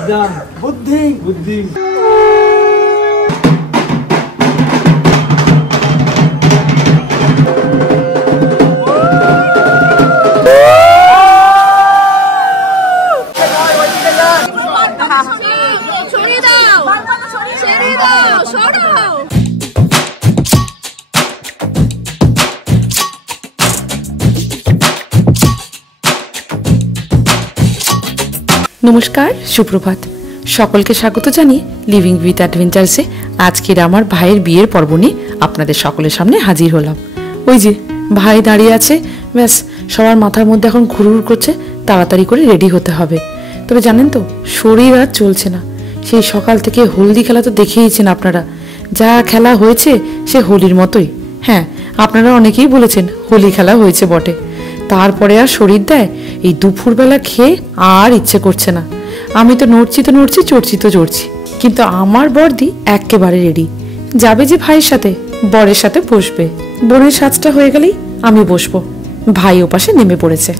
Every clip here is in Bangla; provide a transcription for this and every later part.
विद्यां बुद्धि बुद्धि नमस्कार सुप्रभात सकलके स्वागत जानिए लिविंग उइथ एडवेंचार्से आजकेर आमार भाइयेर बियेर पर्व निये आपनादेर सकलेर सामने हाजिर हलाम। ओई जे भाई दाड़िये आछे, ब्यास सबार माथार मध्य एखन घुरघुर करछे, ताड़ाताड़ी करे रेडी होते हबे। तबे जानेन तो शरीर आर चलछे ना, सेई सकाल थेके हलदी खेला तो देखेइछेन आपनारा, जा खेला हयेछे से होलिर मतोई। हाँ, आपनारा अनेकेई बोलेछेन होली खेला हयेछे बटे, तारपरे आर शरीर देय এই দুপুরবেলা খেয়ে আর ইচ্ছে করছে না। আমি তো নড়ছি চড়ছি তো চড়ছি, কিন্তু আমার বর্দি একেবারে রেডি, যাবে যে ভাইয়ের সাথে, বরের সাথে বসবে। বোনের সাজটা হয়ে গেলেই আমি বসবো। ভাই ও পাশে নেমে পড়েছে।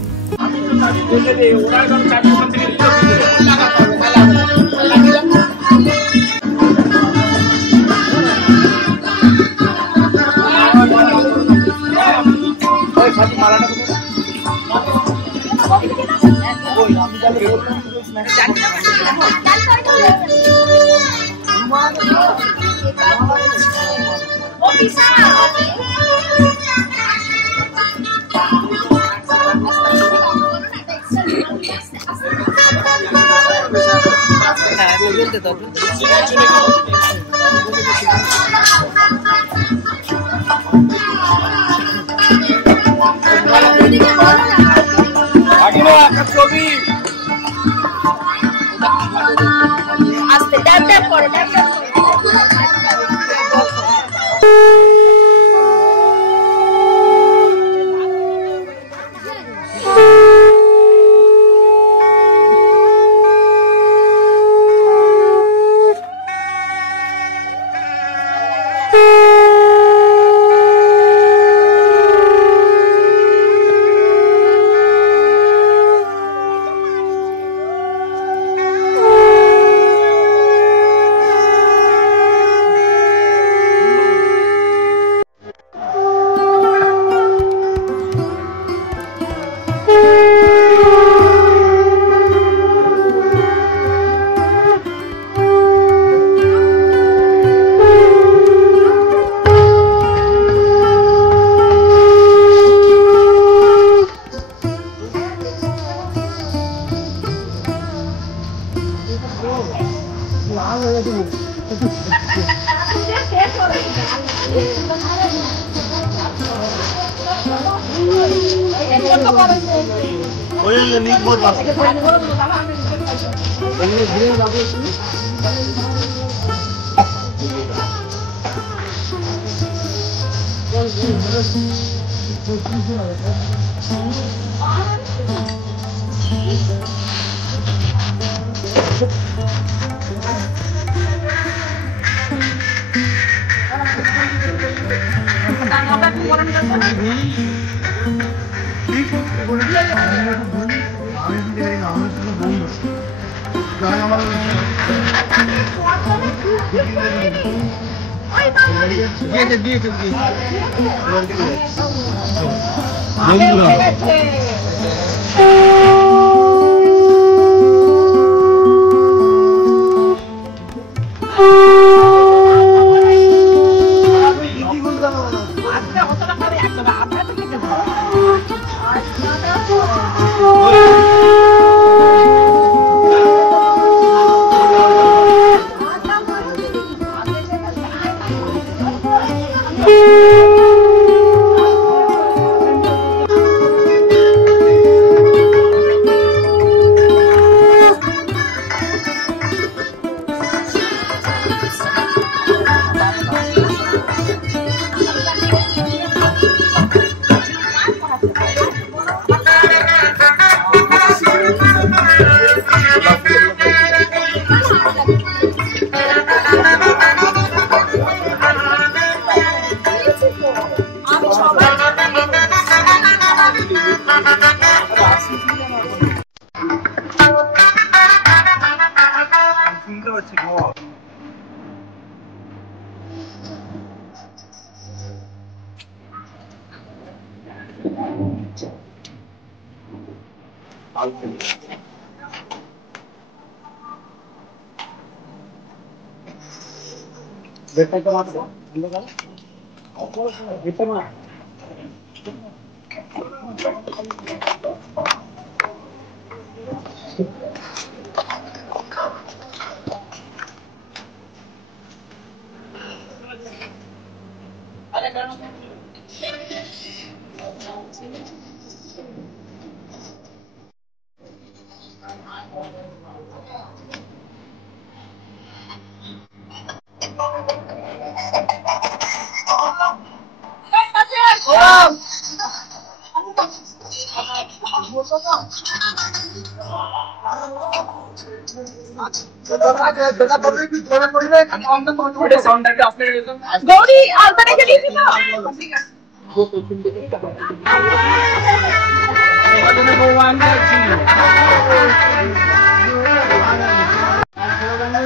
গৌরী আলতা রেখে দিয়েছি তো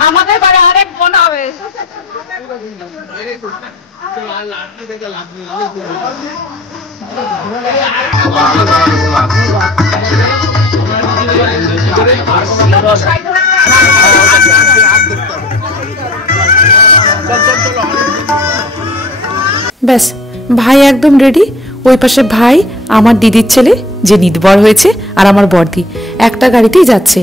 আমাদের বাড়ি আরেক বোন হবে ব্যাস ভাই একদম রেডি। ওই পাশে ভাই, আমার দিদির ছেলে যে নির্ভর হয়েছে, আর আমার বড়দি একটা গাড়িতেই যাচ্ছে।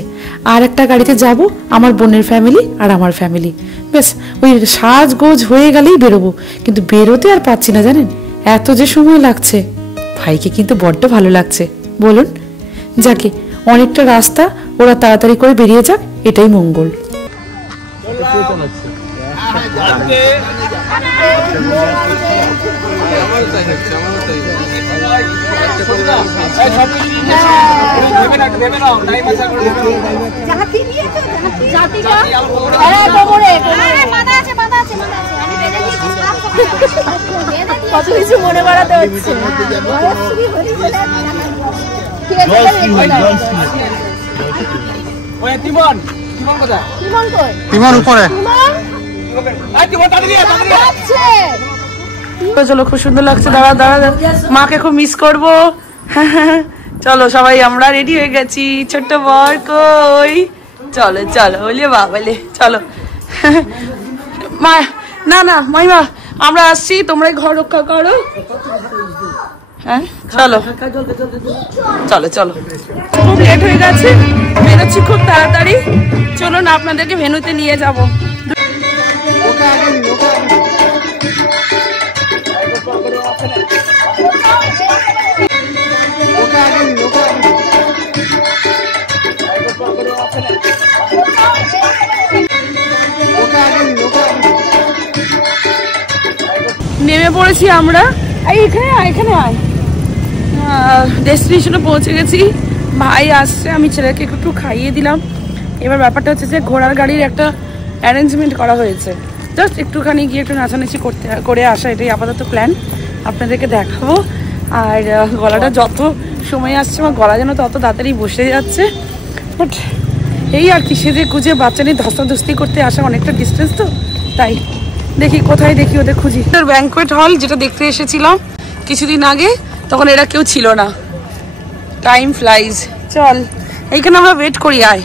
আর একটা গাড়িতে যাব আমার বোনের ফ্যামিলি আর আমার ফ্যামিলি। ব্যাস ওই সাজগোজ হয়ে গেলেই বেরোবো, কিন্তু বেরোতে আর পাচ্ছি না জানেন, এত যে সময় লাগছে। ভাইকে কিন্তু বড্ড ভালো লাগছে বলুন। যাকে অনেকটা রাস্তা, ওরা তাড়াতাড়ি করে বেরিয়ে যাক, এটাই মঙ্গল। কত কিছু মনে করাতে হচ্ছে। চলো, খুব সুন্দর লাগছে। দাঁড়া দাঁড়া, মাকে খুব মিস করবো। চলো সবাই আমরা রেডি হয়ে গেছি। ছোট্ট বর কই? চলো চলো, বলে বাবালে চলো। মা না না মাইমা, আমরা আসছি, তোমরাই ঘর রক্ষা করো। হ্যাঁ চলো চলো চলো, খুব লেট হয়ে গেছে, বেরোচ্ছি খুব তাড়াতাড়ি। চলুন আপনাদেরকে ভেন্যুতে নিয়ে যাবো। নেমে পড়েছি আমরা, এখানে এখানে আয়। ডেস্টিনেশনে পৌঁছে গেছি। ভাই আসছে, আমি ছেলেকে একটু খাইয়ে দিলাম। এবার ব্যাপারটা হচ্ছে যে ঘোড়ার গাড়ির একটা অ্যারেঞ্জমেন্ট করা হয়েছে, জাস্ট একটুখানি গিয়ে একটু নাচানাচি করে আসা, এটাই আপাতত প্ল্যান। আপনাদেরকে দেখাবো। আর গলাটা যত সময় আসছে, আমার গলা যেন তত তাড়াতাড়ি বসে যাচ্ছে। বাট এই আর কি, সেজে গুজে বাচ্চা নিয়ে ধস্তাধস্তি করতে আসা, অনেকটা ডিস্টেন্স তো, তাই দেখি কোথায় দেখি ওদের খুঁজি। ব্যাঙ্কোয়েট হল যেটা দেখতে এসেছিলাম কিছুদিন আগে, তখন এরা কেউ ছিল না। Time flies. চল এইখানে আমরা ওয়েট করি, আয়।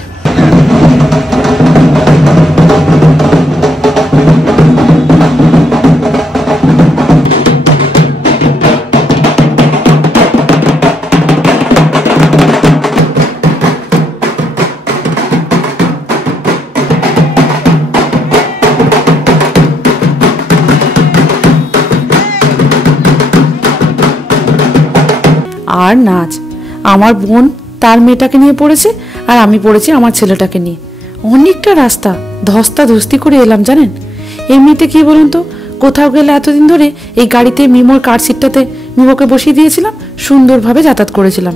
আর নাচ, আমার বোন তার মেয়েটাকে নিয়ে পড়েছে, আর আমি পড়েছি আমার ছেলেটাকে নিয়ে। অনেকটা রাস্তা ধস্তাধস্তি করে এলাম জানেন। এমনিতে কি বলুন তো, কোথাও গেলে এতদিন ধরে এই গাড়িতে মিমোর কার সিটটাতে মিমোকে বসিয়ে দিয়েছিলাম, সুন্দরভাবে যাতায়াত করেছিলাম।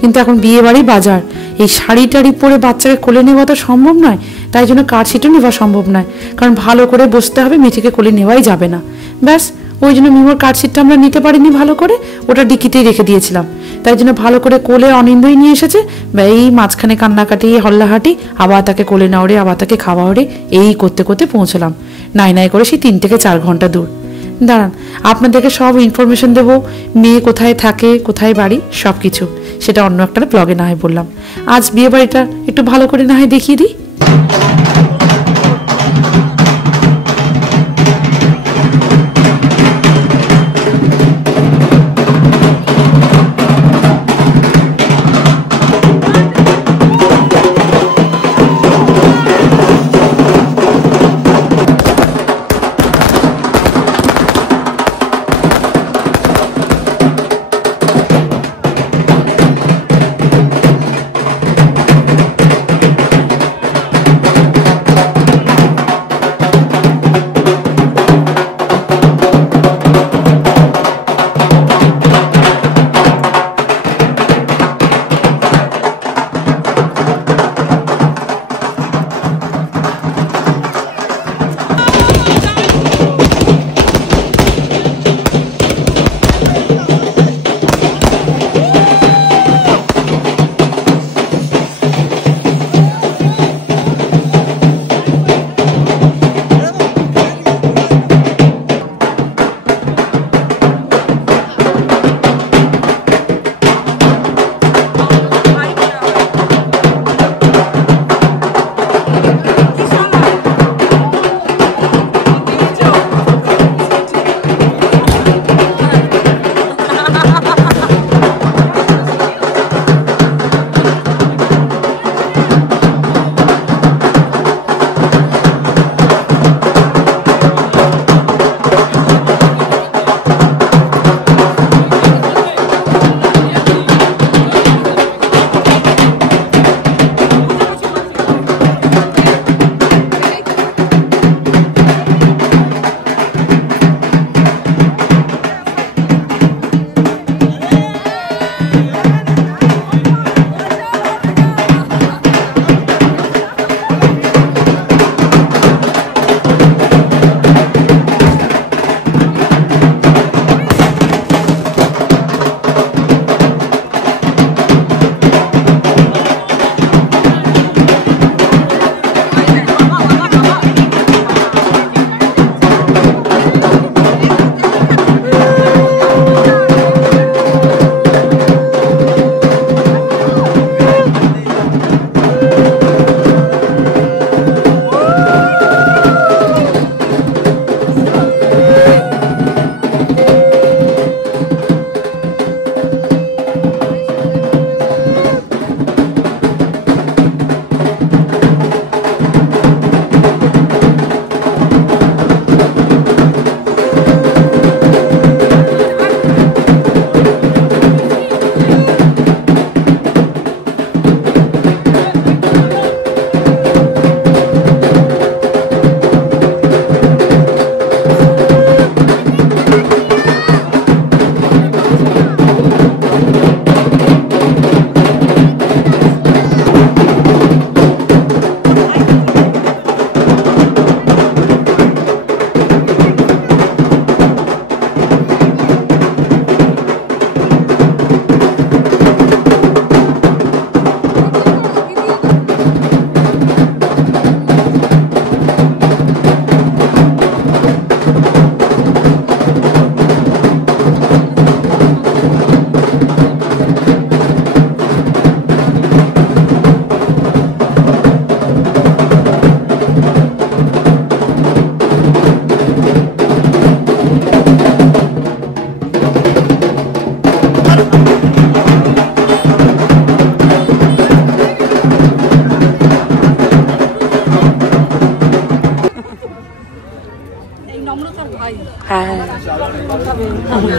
কিন্তু এখন বিয়ে বাড়ি বাজার, এই শাড়ি টাড়ি পরে বাচ্চাকে কোলে নেওয়া তো সম্ভব নয়, তাই জন্য কার সিটও নেওয়া সম্ভব নয়, কারণ ভালো করে বসতে হবে, মেয়েটিকে কোলে নেওয়াই যাবে না। ব্যাস ওই জন্য মিমোর কার্ডশিটটা আমরা নিতে পারিনি ভালো করে, ওটা ডিকিতেই রেখে দিয়েছিলাম। তাই জন্য ভালো করে কোলে অনিন্দই নিয়ে এসেছে, এই মাঝখানে কান্নাকাটি হল্লাহাটি, আবার তাকে কোলে না ওড়ে আবার তাকে খাওয়া ওড়ে, এই করতে করতে পৌঁছলাম নাই নাই করে সেই 3 থেকে 4 ঘন্টা দূর। দাঁড়ান, আপনাদেরকে সব ইনফরমেশন দেবো, মেয়ে কোথায় থাকে, কোথায় বাড়ি, সব কিছু। সেটা অন্য একটা ব্লগে না হয় বললাম। আজ বিয়ে বাড়িটা একটু ভালো করে না হয় দেখিয়ে দিই।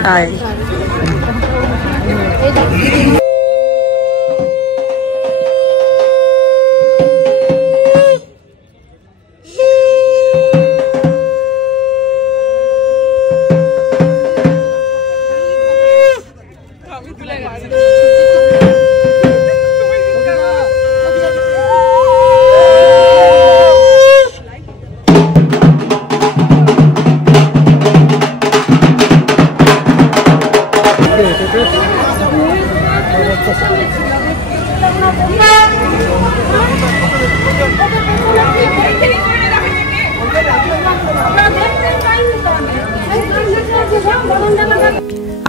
Hi.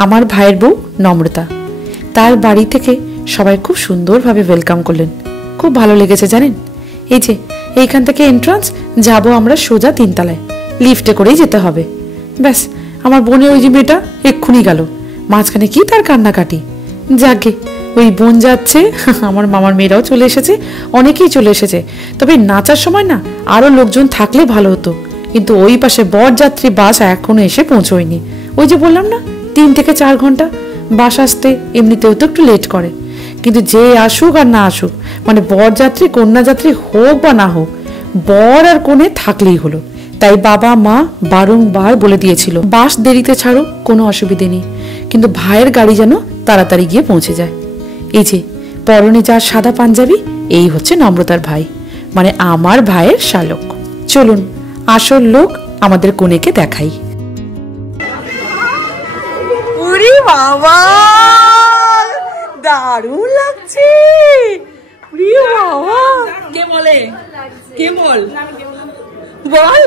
আমার ভাইয়ের বউ নম্রতা। তার বাড়ি থেকে সবাই খুব সুন্দরভাবে ওয়েলকাম করলেন, খুব ভালো লেগেছে জানেন। এই যে এইখান থেকে এন্ট্রান্স, যাব আমরা সোজা 3 তলায়, লিফটে করেই যেতে হবে। ব্যাস, আমার বোনের ওই যে মেয়েটা এক্ষুনি গেল, মাঝখানে কি তার কান্নাকাটি। যাকে ওই বোন যাচ্ছে, আমার মামার মেয়েরাও চলে এসেছে, অনেকেই চলে এসেছে। তবে নাচার সময় না আরো লোকজন থাকলে ভালো হতো, কিন্তু ওই পাশে বরযাত্রী বাস এখনো এসে পৌঁছয়নি। ওই যে বললাম না 3 থেকে 4 ঘন্টা বাস আসতে, এমনিতেও তো একটু লেট করে। কিন্তু যে আসুক আর না আসুক, মানে বরযাত্রী কন্যাযাত্রী হোক বা না হোক, বর আর কনে থাকলেই হলো। তাই বাবা মা বারংবার বলে দিয়েছিল বাস দেরিতে ছাড়ো, কোনো অসুবিধে নেই, কিন্তু ভাইয়ের গাড়ি যেন তাড়াতাড়ি গিয়ে পৌঁছে যায়। এই যে পরনে যার সাদা পাঞ্জাবি, এই হচ্ছে নম্রতার ভাই, মানে আমার ভাইয়ের শালক। চলুন আসল লোক আমাদের কনেকে দেখাই। ওরে বাবা, দারুণ লাগছে। ওরে বাবা, কে বলে? কে বল? বল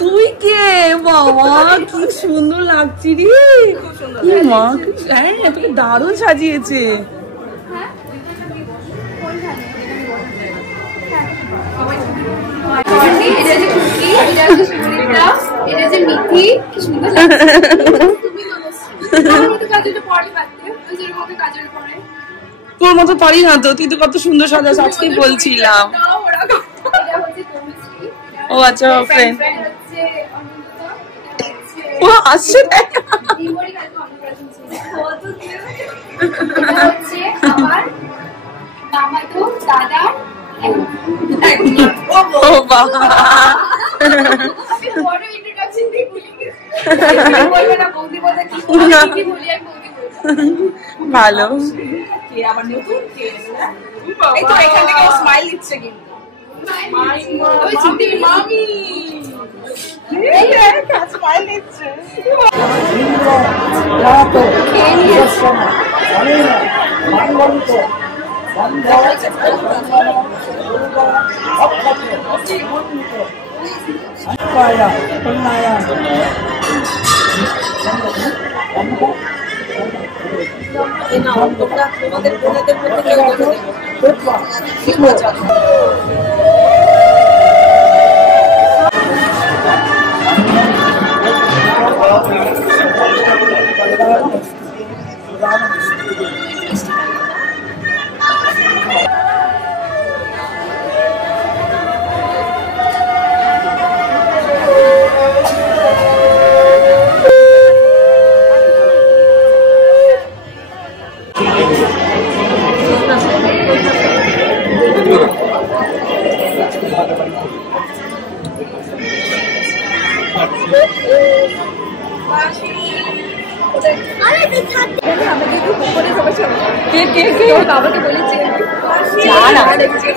তুই কে? বাবা কি সুন্দর লাগছে রে। মা, হ্যাঁ তোকে দারুণ সাজিয়েছে। তোর মতো পারি না তো, তুই তো কত সুন্দর সাজাস, আজকেই বলছিলাম। ও আচ্ছা, ফ্রেন্ড ও আসছে। ভালো, আবার নতুন এই তো এখান থেকে স্মাইল দিচ্ছে কিন্তু। মামি স্মাইল দিচ্ছে। তোমাদের বোনেদের মধ্যে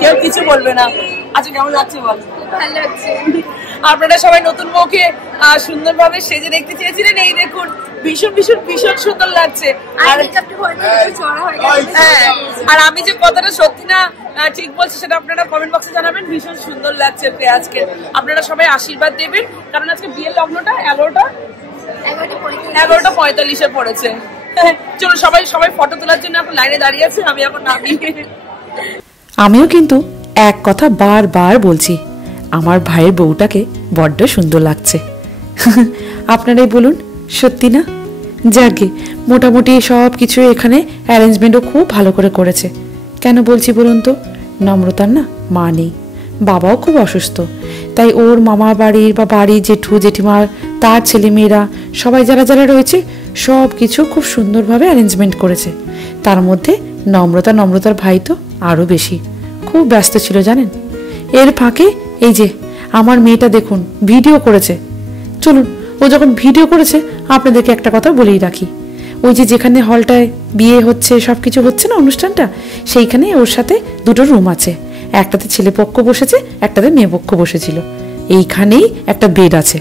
কেউ কেউ কিছু বলবে না। আচ্ছা কেমন লাগছে বল? ভালো লাগছে। আপনারা সবাই নতুন বউকে সুন্দরভাবে সেজে দেখতে চেয়েছিলেন, এই দেখুন ভীষণ ভীষণ ভীষণ সুন্দর লাগছে। আর আমি যে কথাটা সত্যি না ঠিক বলছি সেটা আপনারা কমেন্ট বক্সে জানাবেন। ভীষণ সুন্দর লাগছে আজকে, আপনারা সবাই আশীর্বাদ দেবেন, কারণ আজকে বিয়ের লগ্নটা 11:45 পড়েছে। চলো সবাই সবাই ফটো তোলার জন্য এখন লাইনে দাঁড়িয়ে আছে, আমি এখন নামি। আমিও কিন্তু এক কথা বারবার বলছি, আমার ভাইয়ের বউটাকে বড্ড সুন্দর লাগছে। আপনারাই বলুন, সত্যি না? যাকে মোটামুটি সব কিছু এখানে অ্যারেঞ্জমেন্টও খুব ভালো করে করেছে। কেন বলছি বলুন তো, নম্রতার না মা নেই, বাবাও খুব অসুস্থ, তাই ওর মামা বাড়ির বা বাড়ির জেঠু জেঠিমার তার ছেলেমেয়েরা সবাই যারা যারা রয়েছে সব কিছু খুব সুন্দরভাবে অ্যারেঞ্জমেন্ট করেছে। তার মধ্যে নম্রতার ভাই তো আরও বেশি খুব ব্যস্ত ছিল জানেন। এর ফাঁকে এই যে আমার মেয়েটা দেখুন ভিডিও করেছে। চলুন, ও যখন ভিডিও করেছে আপনাদেরকে একটা কথা বলেই রাখি, ওই যে যেখানে হলটায় বিয়ে হচ্ছে সব কিছু হচ্ছে না অনুষ্ঠানটা, সেইখানে ওর সাথে 2টো রুম আছে, একটাতে ছেলে পক্ষ বসেছে, একটাতে মেয়ে পক্ষ বসেছিল। এইখানেই একটা বেড আছে।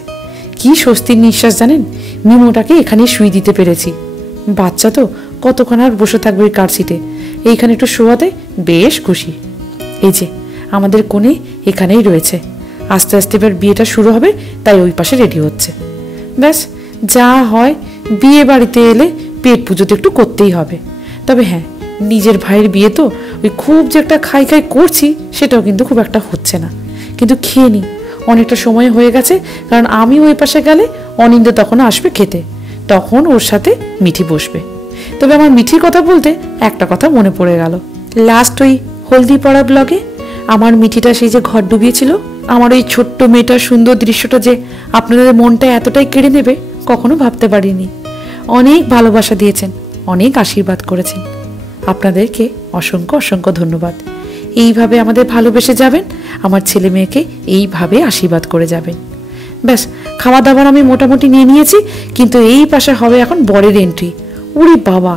কি স্বস্তির নিঃশ্বাস জানেন, মিমোটাকে এখানেই শুয়ে দিতে পেরেছি। বাচ্চা তো কতক্ষণ আর বসে থাকবে ওই কার সিটে, এইখানে একটু শোয়াতে বেশ খুশি। এই যে আমাদের কোণে এখানেই রয়েছে, আস্তে আস্তে এবার বিয়েটা শুরু হবে, তাই ওই পাশে রেডি হচ্ছে। ব্যাস যা হয় বিয়ে বাড়িতে এলে পেট পুজো তো একটু করতেই হবে। তবে হ্যাঁ, নিজের ভাইয়ের বিয়ে তো ওই খুব যে একটা খাই খাই করছি সেটাও কিন্তু খুব একটা হচ্ছে না, কিন্তু খেয়ে নিই, অনেকটা সময় হয়ে গেছে। কারণ আমি ওই পাশে গেলে অনিন্দ তখন আসবে খেতে, তখন ওর সাথে মিঠি বসবে। তবে আমার মিঠির কথা বলতে একটা কথা মনে পড়ে গেল, লাস্ট ওই হলদি পড়া ব্লগে আমার মিঠিটা সেই যে ঘর ডুবিয়েছিল, আমার ওই ছোট্ট মেয়েটার সুন্দর দৃশ্যটা যে আপনাদের মনটা এতটাই কেড়ে নেবে কখনো ভাবতে পারিনি। অনেক ভালোবাসা দিয়েছেন, অনেক আশীর্বাদ করেছেন, আপনাদেরকে অসংখ্য অসংখ্য ধন্যবাদ। এইভাবে আমাদের ভালোবেসে যাবেন, আমার ছেলে মেয়েকে এইভাবে আশীর্বাদ করে যাবেন। ব্যাস, খাওয়া দাওয়ার আমি মোটামুটি নিয়ে নিয়েছি, কিন্তু এই পাশে হবে এখন বরের এন্ট্রি। উরি বাবা,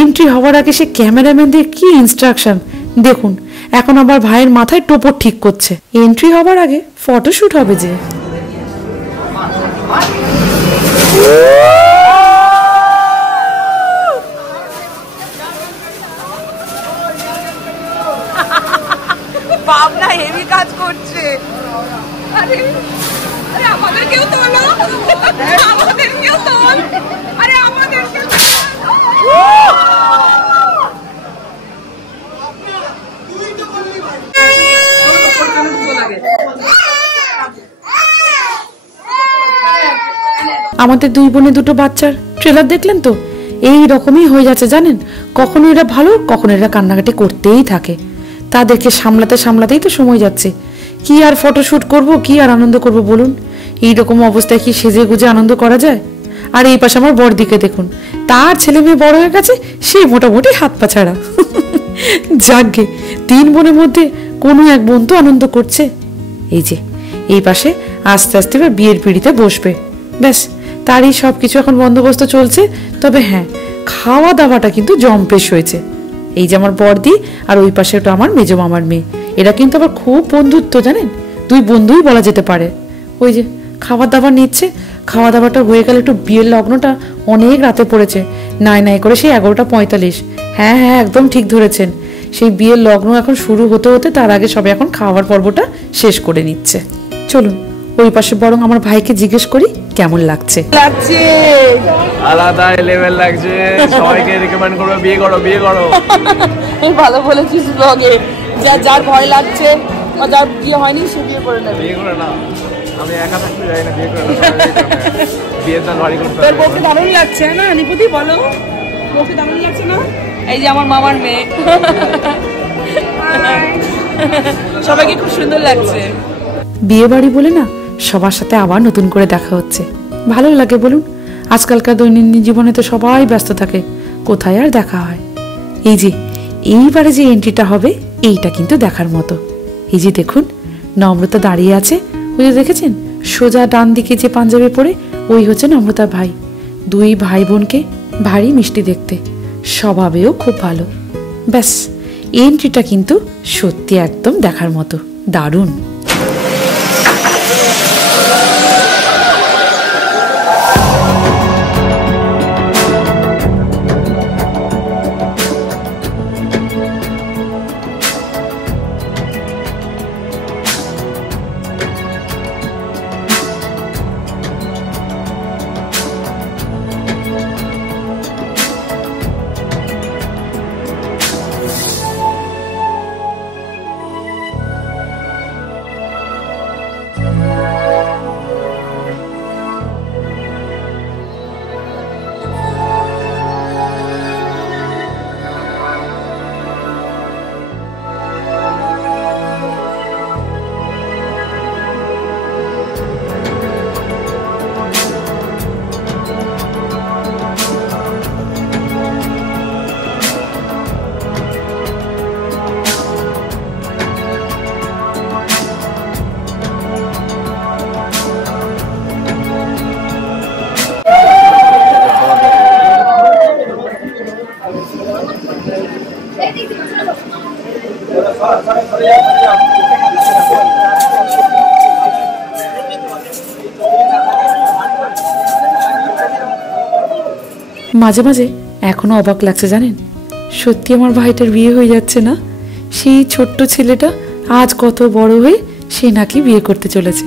এন্ট্রি হওয়ার আগে সে ক্যামেরাম্যানদের কি ইনস্ট্রাকশন দেখুন। এখন আবার ভাইয়ের মাথায় টোপর ঠিক করছে, এন্ট্রি হবার আগে ফটোশুট হবে যে। ভাবনা হেভি কাজ করছে। আরে আরে আমাদেরকেও তোলো, আমাদেরকেও তোল, আরে আমাদেরকেও আমাদের দুই বোনে দুটো বাচ্চার ট্রেলার দেখলেন তো, এই রকমই হয়ে যাচ্ছে জানেন। কখনো এরা ভালো, কখনো এরা কান্নাকাটি করতেই থাকে। তাদেরকে সামলাতে সামলাতেই তো সময় যাচ্ছে। কি আর ফটোশুট করব, কি আর আনন্দ করব বলুন? এইরকম অবস্থায় কি সেজে গুজে আনন্দ করা যায়? আর এই পাশে আমার বড়দিকে দেখুন, তার ছেলে মেয়ে বড় হয়ে গেছে, সে মোটামুটি হাত পা ছাড়া। যাকগে, তিন বোনের মধ্যে কোনো এক বোন তো আনন্দ করছে। এই যে এই পাশে আস্তে আস্তে বিয়ের পিঁড়িতে বসবে, ব্যাস তারই সব কিছু এখন বন্দোবস্ত চলছে। তবে হ্যাঁ, খাওয়া দাওয়াটা কিন্তু জম্পেশ হয়েছে। এই যে আমার বড়দি আর ওই পাশে ওটা আমার মেজো মামার মেয়ে, এরা কিন্তু আবার খুব বন্ধুত্ব জানেন, দুই বন্ধুই বলা যেতে পারে। ওই যে খাবার দাবার নিচ্ছে, খাওয়া দাওয়াটা হয়ে গেলে একটু বিয়ের লগ্নটা অনেক রাতে পড়েছে, নাই নাই করে সেই 11:45। হ্যাঁ হ্যাঁ, একদম ঠিক ধরেছেন, সেই বিয়ের লগ্ন এখন শুরু হতে হতে তার আগে সবাই এখন খাওয়ার পর্বটা শেষ করে নিচ্ছে। চলুন ওই পাশে বরং আমার ভাইকে জিজ্ঞেস করি কেমন লাগছে। লাগছে আলাদা লেভেল লাগছে, সবাইকে রিকমেন্ড করবে বিয়ে করো বিয়ে করো। ভালো বলেছিস ব্লগে, যার ভয় লাগছে বা যার বিয়ে হয়নি সে বিয়ে করে নেবে। বিয়ে করে না, আমি একা থাকতে যাই না, বিয়ে করে না, বিয়ের জন্য বাড়ি করতে তোর বউকে দারুণ লাগছে না নিপুতি, বলো বউকে দারুণ লাগছে না? এই যে আমার মামার মেয়ে, সবাইকে খুব সুন্দর লাগছে। বিয়ে বাড়ি বলে না, সবার সাথে আবার নতুন করে দেখা হচ্ছে, ভালো লাগে বলুন? আজকালকার দৈনন্দিন জীবনে তো সবাই ব্যস্ত থাকে, কোথায় আর দেখা হয়। এই যে এইবারে যে এন্ট্রিটা হবে এইটা কিন্তু দেখার মতো। এই যে দেখুন, নম্রতা দাঁড়িয়ে আছে, ওই যে দেখেছেন সোজা ডান দিকে যে পাঞ্জাবি পরে, ওই হচ্ছে নম্রতার ভাই। দুই ভাই বোনকে ভারী মিষ্টি দেখতে, স্বভাবেও খুব ভালো। ব্যাস, এন্ট্রিটা কিন্তু সত্যি একদম দেখার মতো, দারুণ। মাঝে মাঝে এখনো অবাক লাগছে জানেন, সত্যি আমার ভাইটার বিয়ে হয়ে যাচ্ছে না। সেই ছোট্ট ছেলেটা আজ কত বড় হয়ে সে নাকি বিয়ে করতে চলেছে।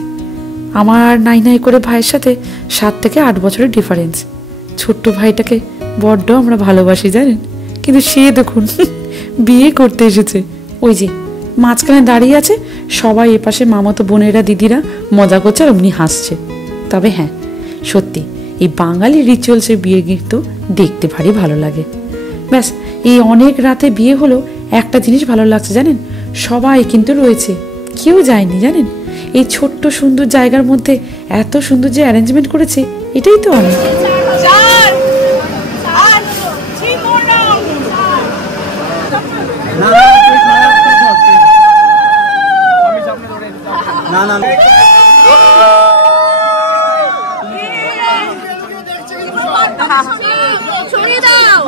আমার নাই নাই করে ভাইয়ের সাথে 7 থেকে 8 বছরের ডিফারেন্স। ছোট্ট ভাইটাকে বড্ড আমরা ভালোবাসি জানেন, কিন্তু সে দেখুন বিয়ে করতে এসেছে। ওই যে মাঝখানে দাঁড়িয়ে আছে, সবাই এপাশে মামাতো বোনেরা দিদিরা মজা করছে আর অমনি হাসছে। তবে হ্যাঁ, সত্যি এই বাঙালি রিচুয়ালসের বিয়ে কিন্তু দেখতে ভারী ভালো লাগে। ব্যাস, এই অনেক রাতে বিয়ে হলো, একটা জিনিস ভালো লাগছে জানেন, সবাই কিন্তু রয়েছে, কেউ যায়নি জানেন। এই ছোট্ট সুন্দর জায়গার মধ্যে এত সুন্দর যে অ্যারেঞ্জমেন্ট করেছে, এটাই তো অনেক। সরিয়ে দাও,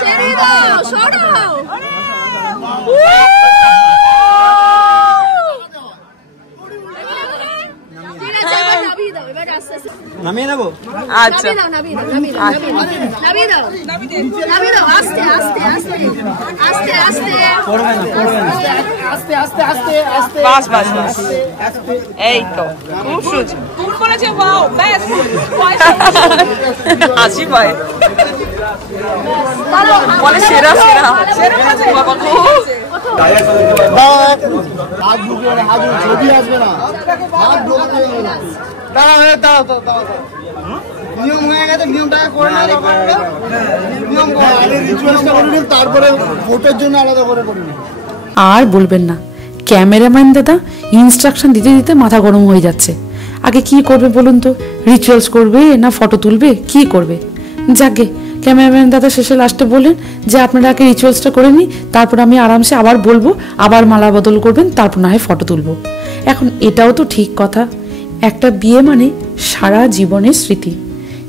ছেড়ে দাও, সরাও। নামিয়ে নেবো। আচ্ছা নামিয়ে দাও, আস্তে আস্তে আস্তে আস্তে আস্তে আস্তে আস্তে আস্তে। বাস বাস বাস, এই তো খুব সুন্দর। ফুল করেছে, ওয়াও, ব্যাস হাসি পায়, বলে সেরা সেরা সেরা আছে বাবা। খুব ছবি আসবে না, নিয়ম হয়ে গেছে, নিয়মটাকে করে নিয়ম তারপরে ভোটের জন্য আলাদা করে করি। আর বলবেন না, ক্যামেরাম্যান দাদা ইনস্ট্রাকশন দিতে দিতে মাথা গরম হয়ে যাচ্ছে। আগে কি করবে বলুন তো, রিচুয়ালস করবে না ফটো তুলবে, কি করবে? যাকে ক্যামেরাম্যান দাদা শেষে লাস্টে বললেন যে আপনারা আগে রিচুয়ালসটা করে নিই, তারপর আমি আরামসে আবার বলবো, আবার মালা বদল করবেন, তারপর না হয় ফটো তুলবো। এখন এটাও তো ঠিক কথা, একটা বিয়ে মানে সারা জীবনের স্মৃতি,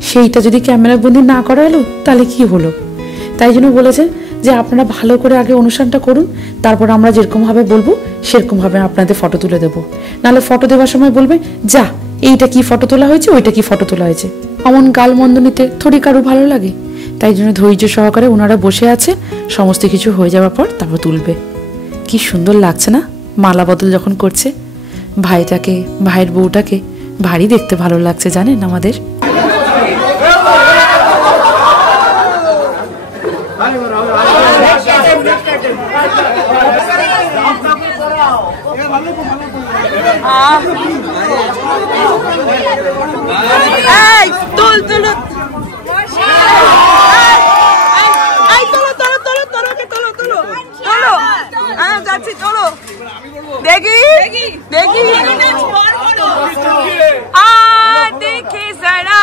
সেইটা যদি ক্যামেরা বন্দি না করা হলো তাহলে কি হলো? তাই জন্য বলেছে যে আপনারা ভালো করে আগে অনুষ্ঠানটা করুন, তারপর আমরা যেরকমভাবে বলবো সেরকমভাবে আপনাদের ফটো তুলে দেবো। নাহলে ফটো দেওয়ার সময় বলবে যা এইটা কি ফটো তোলা হয়েছে, ওইটা কি ফটো তোলা হয়েছে। অমন গালমন্দ নিতে থোড়ি কারো ভালো লাগে। তাই জন্য ধৈর্য সহকারে ওনারা বসে আছে, সমস্ত কিছু হয়ে যাওয়ার পর তারপর তুলবে। কি সুন্দর লাগছে না মালা বদল যখন করছে, ভাইটাকে ভাইয়ের বউটাকে ভারী দেখতে ভালো লাগছে জানেন আমাদের। তুল তুল, যাচ্ছি, চলো দেখি দেখি দেখি সারা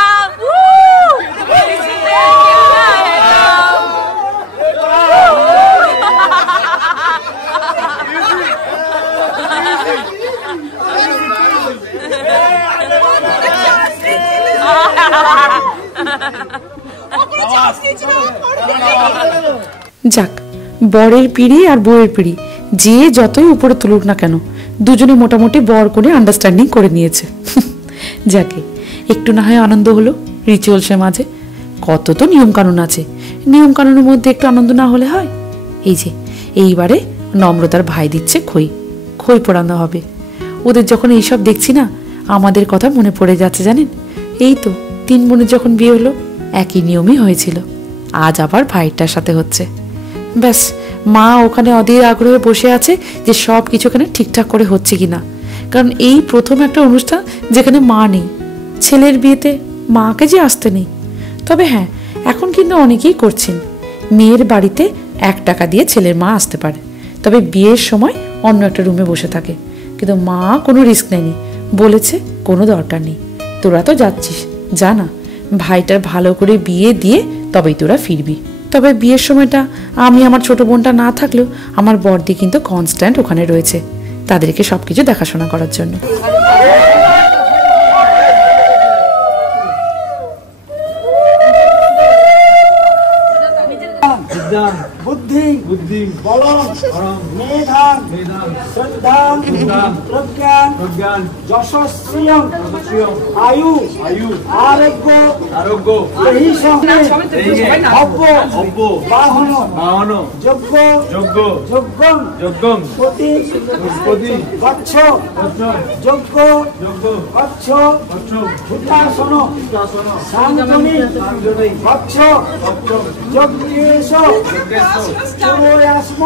যাক, বরের পিড়ি আর বউয়ের পিড়ি যে যতই উপরে তুলুক না কেন, দুজনে মোটামুটি বর করে আন্ডারস্ট্যান্ডিং করে নিয়েছে। যাকে একটু না হয় আনন্দ হলো রিচুয়ালসের মাঝে। কত তো নিয়ম কানুন আছে, নিয়ম কানুনের মধ্যে একটু আনন্দ না হলে হয়? এই যে এইবারে নম্রতার ভাই দিচ্ছে খই, খই পোড়ানো হবে। ওদের যখন এইসব দেখছি না, আমাদের কথা মনে পড়ে যাচ্ছে জানেন। এই তো 3 বোনের যখন বিয়ে হলো একই নিয়মই হয়েছিল, আজ আবার ভাইটার সাথে হচ্ছে। ব্যাস, মা ওখানে অধীর আগ্রহে বসে আছে যে সব কিছু এখানে ঠিকঠাক করে হচ্ছে কিনা। কারণ এই প্রথম একটা অনুষ্ঠান যেখানে মা নেই, ছেলের বিয়েতে মাকে যে আসতে নেই। তবে হ্যাঁ, এখন কিন্তু অনেকেই করছেন, মেয়ের বাড়িতে 1 টাকা দিয়ে ছেলের মা আসতে পারে, তবে বিয়ের সময় অন্য একটা রুমে বসে থাকে। কিন্তু মা কোনো রিস্ক নেয়নি, বলেছে কোনো দরকার নেই, তোরা তো যাচ্ছিস, যা না, ভাইটার ভালো করে বিয়ে দিয়ে তবেই তোরা ফিরবি। তবে বিয়ের সময়টা আমি আমার ছোট বোনটা না থাকলেও আমার বড়দি কিন্তু কনস্ট্যান্ট ওখানে রয়েছে তাদেরকে সবকিছু দেখাশোনা করার জন্য। বিদ্যাং বুদ্ধিং বুদ্ধিং বলং বলং মেধাং মেধাং শ্রদ্ধাং শ্রদ্ধাং প্রজ্ঞান প্রজ্ঞান যশস্বিয়ং যশস্বিয়ং আয়ু আয়ু আরোগ্য আরোগ্য এই সঙ্গে অব্য অব্য বাহন বাহন যজ্ঞ যজ্ঞ যজ্ঞং যজ্ঞং প্রতি প্রতি গচ্ছ গচ্ছ যজ্ঞ যজ্ঞ গচ্ছ গচ্ছ ভূতাসন শাসন সাঞ্জনি সাঞ্জনি গচ্ছ গচ্ছ যজ্ঞেশ পুরয়াস্ম।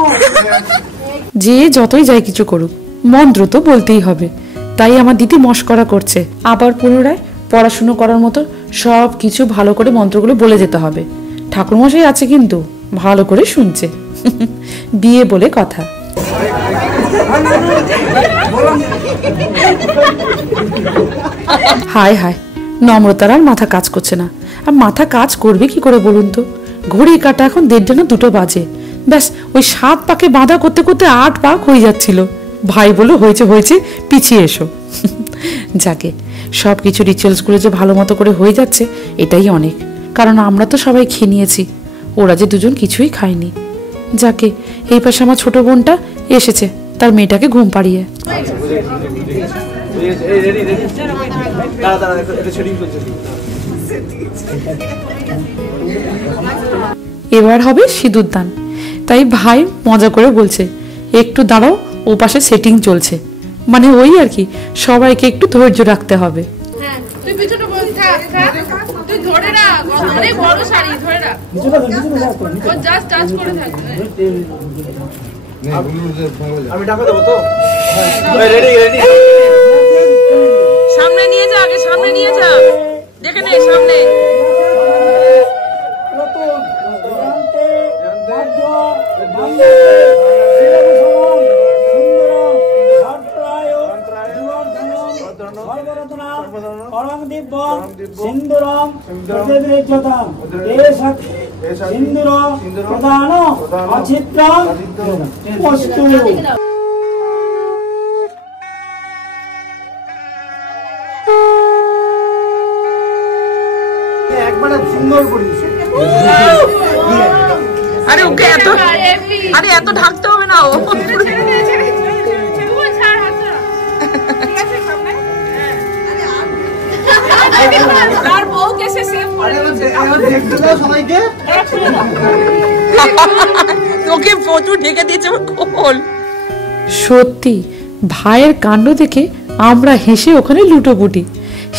যে যতই যাই কিছু করুক মন্ত্র তো বলতেই হবে, তাই আমার দিদি মস্করা করছে। আবার পুনরায় পড়াশুনো করার মতো সব কিছু ভালো করে মন্ত্রগুলো বলে যেতে হবে। ঠাকুরমশাই আছে কিন্তু ভালো করে শুনছে। বিয়ে বলে কথা। হায় হায়, নম্রতার আর মাথা কাজ করছে না। আর মাথা কাজ করবে কি করে বলুন তো? ঘড়ি কাটা এখন 1:30 না 2টো বাজে। ব্যাস ওই 7 পাকে বাঁধা করতে করতে 8 পাক হয়ে যাচ্ছিল। ভাই বলে হয়েছে হয়েছে, পিছিয়ে এসো। যাকে সব কিছু রিচুয়ালসগুলো যে ভালো মতো করে হয়ে যাচ্ছে এটাই অনেক, কারণ আমরা তো সবাই খেয়ে নিয়েছি, ওরা যে দুজন কিছুই খায়নি। যাকে এই পাশে আমার ছোট বোনটা এসেছে তার মেয়েটাকে ঘুম পাড়িয়ে। এবার হবে সিঁদুর দান, তাই ভাই মজা করে বলছে একটু দাঁড়াও, ও পাশে সেটিং চলছে। মানে ওই আর কি, সবাইকে একটু ধৈর্য রাখতে হবে। তুই পিছনে বসে থাক, তুই ধরে রাখ, অনেক বড় শাড়ি ধরে রাখ, ও জাস্ট টাচ করে থাক। আমি ডাকা দেবো তো? Ready ready. সামনে নিয়ে যা, আগে সামনে নিয়ে যা, দেখে নে সামনে। সিন্দুরম প্রতিদ্রেজ্যতাম সিন্দুর প্রধান অচিত্রম বস্তু। একবারে সুন্দর করিস। আরে ওকে এত, আরে এত ঢাকতে হবে না। ও আর বউ কেসে সেভ করে দেখতে দাও সবাইকে। তোকে প্রচুর ঢেকে দিয়েছে কোল। সত্যি ভাইয়ের কাণ্ড দেখে আমরা হেসে ওখানে লুটোপুটি।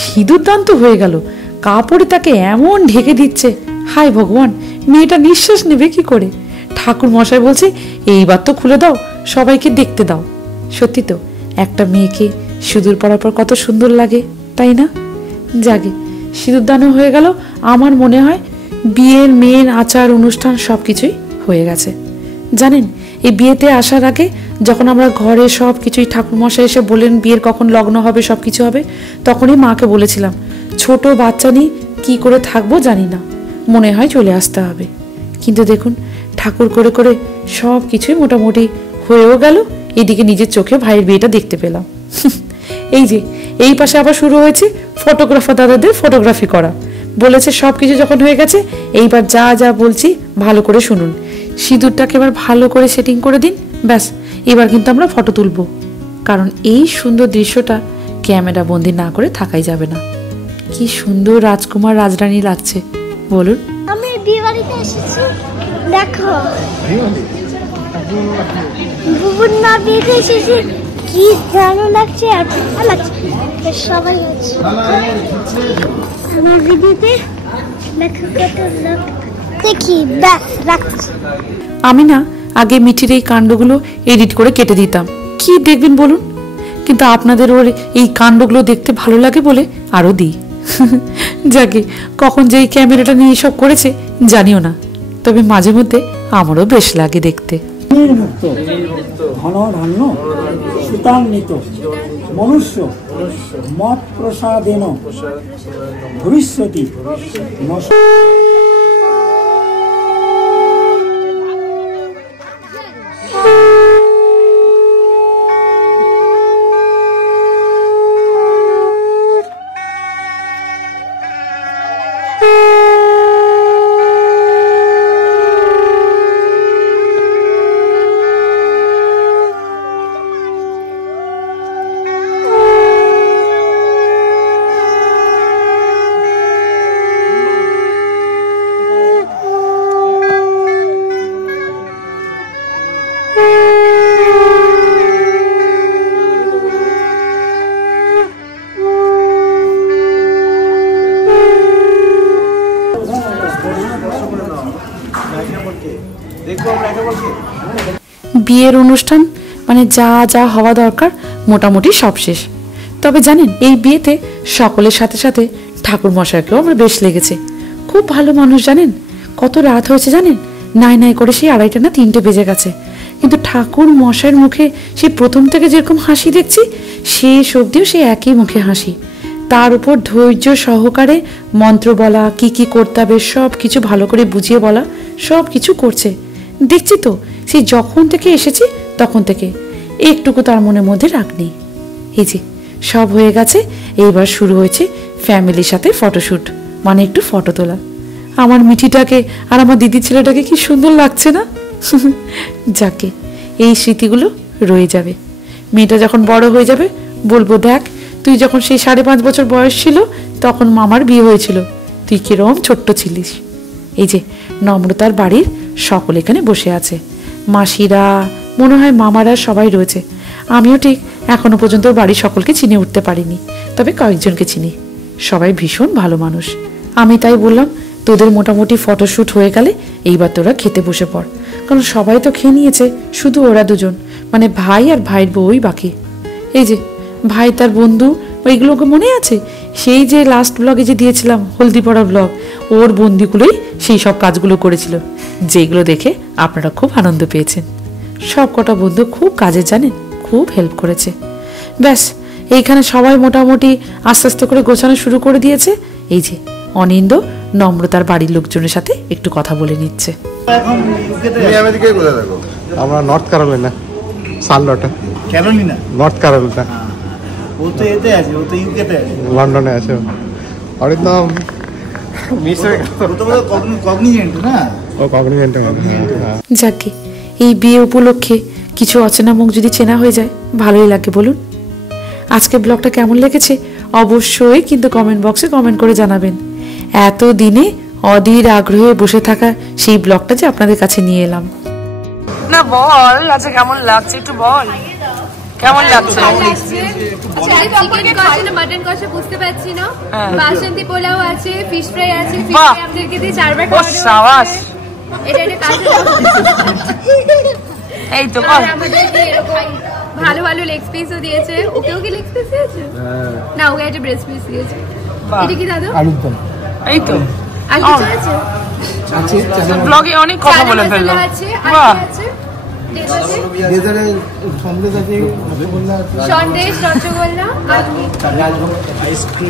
সিঁদুর দান তো হয়ে গেল, কাপড়ে তাকে এমন ঢেকে দিচ্ছে। হায় ভগবান, মেয়েটা নিঃশ্বাস নেবে কি করে? ঠাকুর মশাই বলছে এইবার তো খুলে দাও, সবাইকে দেখতে দাও। সত্যি তো, একটা মেয়েকে সিঁদুর পরার পর কত সুন্দর লাগে, তাই না? জাগে সিঁদুর দানও হয়ে গেল। আমার মনে হয় বিয়ের মেন আচার অনুষ্ঠান সব কিছুই হয়ে গেছে। জানেন, এই বিয়েতে আসার আগে যখন আমরা ঘরে সব কিছুই ঠাকুরমশাই এসে বলেন বিয়ের কখন লগ্ন হবে, সব কিছু হবে, তখনই মাকে বলেছিলাম ছোট বাচ্চা নিয়ে কী করে থাকবো জানি না, মনে হয় চলে আসতে হবে। কিন্তু দেখুন, ঠাকুর করে করে সব কিছুই মোটামুটি হয়েও গেল। এদিকে নিজের চোখে ভাইয়ের বিয়েটা দেখতে পেলাম। এই যে এই পাশে আবার শুরু হয়েছে ফটোগ্রাফার দাদাদের ফটোগ্রাফি করা। বলেছে সব কিছু যখন হয়ে গেছে এইবার যা যা বলছি ভালো করে শুনুন। সিঁদুরটাকে এবার ভালো করে সেটিং করে দিন, ব্যাস এবার কিন্তু আমরা ফটো তুলব, কারণ এই সুন্দর দৃশ্যটা ক্যামেরা বন্দি না করে থাকাই যাবে না। কি সুন্দর রাজকুমার রাজরানী লাগছে বলুন। আমি বিয়ে বাড়িতে এসেছি, দেখো বুবুর না বিয়েতে এসেছি, কি ভালো লাগছে আর ভালো লাগছে, সবাই আছে আমার ভিডিওতে। দেখো কত লোক দেখি, ব্যাস রাখছি। আমি না আগে মিঠির এই কাণ্ডগুলো এডিট করে কেটে দিতাম, কি দেখবেন বলুন, কিন্তু আপনাদের ওর এই কাণ্ডগুলো দেখতে ভালো লাগে বলে আরও দিই। যাকে কখন যে এই ক্যামেরাটা নিয়ে এসব করেছে জানিও না, তবে মাঝে মধ্যে আমারও বেশ লাগে দেখতে। মুক্ত ঘন ধান্য সুতান্বিত মনুষ্য মত প্রসাদেন ভবিষ্যতি বিয়ের অনুষ্ঠান মানে যা যা হওয়া দরকার মোটামুটি সব শেষ। তবে জানেন, এই বিয়েতে সকলের সাথে সাথে ঠাকুর মশাইকেও আমার বেশ লেগেছে। খুব ভালো মানুষ জানেন। কত রাত হয়েছে জানেন, নাই নাই করে সেই 2:30 না 3টে বেজে গেছে, কিন্তু ঠাকুর মশাইয়ের মুখে সেই প্রথম থেকে যেরকম হাসি দেখছি শেষ অবধিও সেই একই মুখে হাসি। তার উপর ধৈর্য সহকারে মন্ত্র বলা, কি কি করতে হবে সব কিছু ভালো করে বুঝিয়ে বলা, সব কিছু করছে। দেখছি তো সেই যখন থেকে এসেছি তখন থেকে একটুকু তার মনের মধ্যে রাগ নেই। এই যে সব হয়ে গেছে, এইবার শুরু হয়েছে ফ্যামিলির সাথে ফটোশ্যুট, মানে একটু ফটো তোলা। আমার মিঠিটাকে আর আমার দিদির ছেলেটাকে কি সুন্দর লাগছে না? যাকে এই স্মৃতিগুলো রয়ে যাবে। মেয়েটা যখন বড় হয়ে যাবে বলবো, দেখ তুই যখন সেই 5.5 বছর বয়স ছিল তখন মামার বিয়ে হয়েছিল, তুই কিরম ছোট্ট ছিলিস। এই যে নম্রতার বাড়ির সকল এখানে বসে আছে, মাসিরা, মনে হয় মামারা সবাই রয়েছে। আমিও ঠিক এখনো পর্যন্ত বাড়ির সকলকে চিনে উঠতে পারিনি, তবে কয়েকজনকে চিনি। সবাই ভীষণ ভালো মানুষ। আমি তাই বললাম, তোদের মোটামুটি ফটোশ্যুট হয়ে গেলে এইবার তোরা খেতে বসে পড়, কারণ সবাই তো খেয়ে নিয়েছে, শুধু ওরা দুজন মানে ভাই আর ভাইয়ের বউই বাকি। এই যে ভাই তার বন্ধু, ওইগুলোকে মনে আছে? সেই যে লাস্ট ব্লগে যে দিয়েছিলাম হলদি পড়া ব্লগ, ওর বন্ধুগুলোই সেই সব কাজগুলো করেছিল, যেগুলো দেখে আপনারা খুব আনন্দ পেয়েছেন। সব কটা বন্ধু খুব কাজে জানেন, খুব হেল্প করেছে। ব্যাস এইখানে সবাই মোটামুটি আস্তে আস্তে করে গোছানো শুরু করে দিয়েছে। এই যে অনিন্দ নম্রতার বাড়ির লোকজনের সাথে একটু কথা বলে নিচ্ছে। আমরা নর্থ ক্যারোলিনা, শার্লটে। ক্যারোলিনা? North Carolina. ও তো এতে আছে, ও তো ইউকেতে আছে, লন্ডনে আছে। অরিন্দ মিস হয়ে গেল। ও তো কগনিজেন্ট না? ও কগনিজেন্ট মানে। যাকে এই বিয়ে উপলক্ষে কিছু অচেনা মুখ যদি চেনা হয়ে যায় ভালোই লাগে বলুন। আজকে ব্লগটা কেমন লেগেছে অবশ্যই কিন্তু কমেন্ট বক্সে কমেন্ট করে জানাবেন। এত দিনে অধীর আগ্রহে বসে থাকা সেই ব্লগটা যে আপনাদের কাছে নিয়ে এলাম। না বল, আচ্ছা কেমন লাগছে একটু বল, কেমন লাগছে? মাটন কষা বুঝতে পারছি না, বাসন্তী পোলাও আছে, ফিশ ফ্রাই আছে, ফিশ বাহ! ফ্রাই আপনাদেরকে দিয়ে 4বার ও খাওয়ানো। সাবাস, এটা একটা কাজ। এই তো আর আমাদেরকে এরকম ভালো ভালো লেগ পিসও দিয়েছে। ওকেও কি লেগ পিস দিয়েছে? না, ওকে একটা ব্রেস্ট পিস দিয়েছে। বাহ। এটা কি দাদা? আলুর দম। এই তো আর কিছু আছে? ব্লগে অনেক কথা বলে ফেললো। চানা মশলা আছে, বাহ, আর কি আছে? লেগ আছে, ডেজার্টে সন্দেশ আছে, রসগোল্লা আছে, সন্দেশ, রসগোল্লা, আর কি?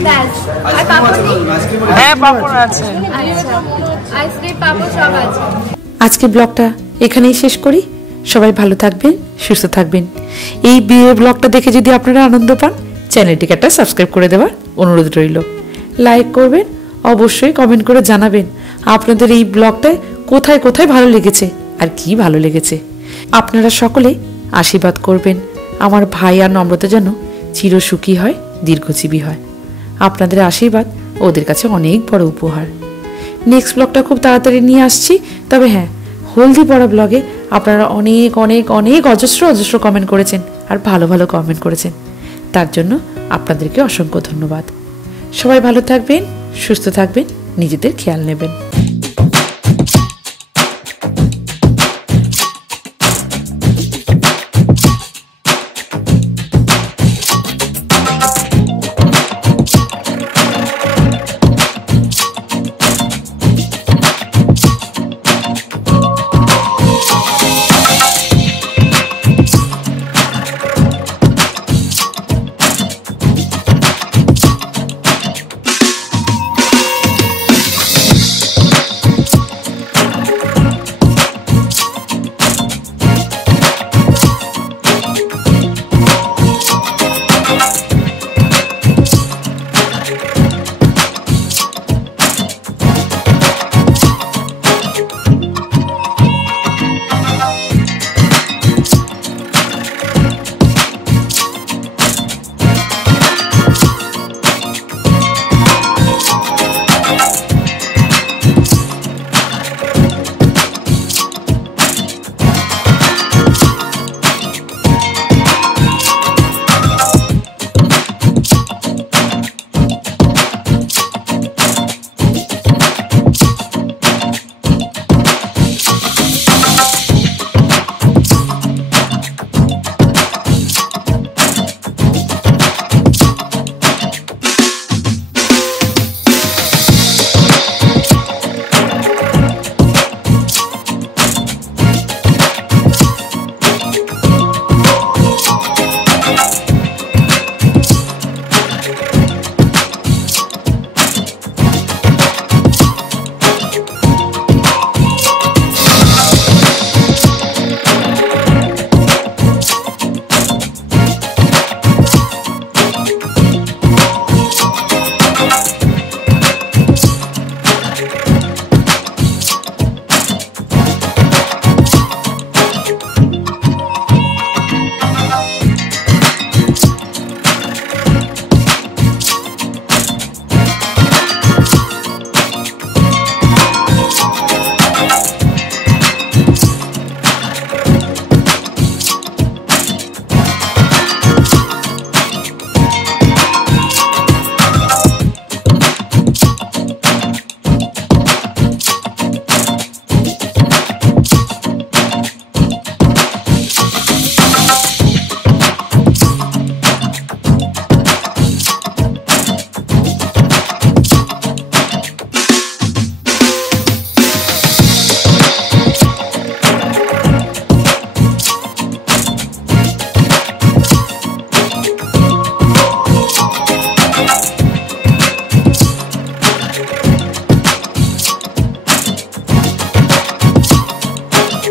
ব্যাস। আর পাপড় নেই? হ্যাঁ পাপড় আছে। আচ্ছা, আইসক্রিম, পাপড় সব আছে। আজকে ব্লগটা এখানেই শেষ করি। সবাই ভালো থাকবেন, সুস্থ থাকবেন। এই বিয়ে ব্লগটা দেখে যদি আপনারা আনন্দ পান, চ্যানেলটিকে একটা সাবস্ক্রাইব করে দেওয়ার অনুরোধ রইল। লাইক করবেন, অবশ্যই কমেন্ট করে জানাবেন আপনাদের এই ব্লগটায় কোথায় কোথায় ভালো লেগেছে আর কি ভালো লেগেছে। আপনারা সকলে আশীর্বাদ করবেন আমার ভাই আর নম্রতা যেন চিরসুখী হয়, দীর্ঘজীবী হয়। আপনাদের আশীর্বাদ ওদের কাছে অনেক বড় উপহার। নেক্সট ব্লগটা খুব তাড়াতাড়ি নিয়ে আসছি। তবে হ্যাঁ, হলদি পড়া ব্লগে আপনারা অনেক অনেক অনেক অজস্র অজস্র কমেন্ট করেছেন আর ভালো ভালো কমেন্ট করেছেন, তার জন্য আপনাদেরকে অসংখ্য ধন্যবাদ। সবাই ভালো থাকবেন, সুস্থ থাকবেন, নিজেদের খেয়াল নেবেন।